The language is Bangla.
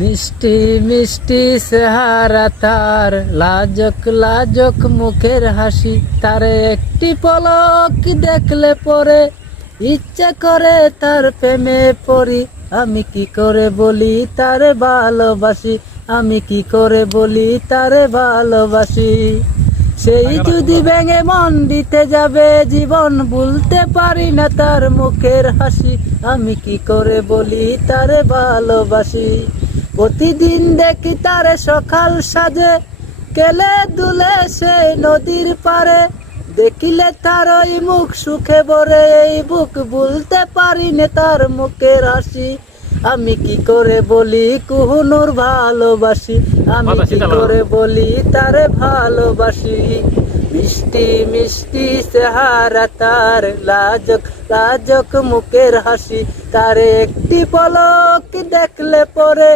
মিষ্টি মিষ্টি চেহারা তার, লাজক লাজক মুখের হাসি, তারে একটি পলক দেখলে পরে ইচ্ছা করে তার প্রেমে পড়ি। আমি কি করে বলি তারে ভালোবাসি, আমি কি করে বলি তারে ভালোবাসি। সেই যদি ভেঙে মন দিতে যাবে, জীবন ভুলতে পারি না তার মুখের হাসি। আমি কি করে বলি তারে ভালোবাসি। প্রতিদিন দেখি তারে সকাল সাজে, কেলে দুলে সে নদীর পারে। দেখিলে তার ওই মুখ সুখে ভরে, এই বুক ভুলতে পারি না তার মুখের হাসি। আমি কি করে বলি কুহুনুর ভালোবাসি, আমি কি করে বলি তারে ভালোবাসি। মিষ্টি মিষ্টি চেহারা তার, লাজক লাজক মুখের হাসি, তারে একটি পলক দেখলে পরে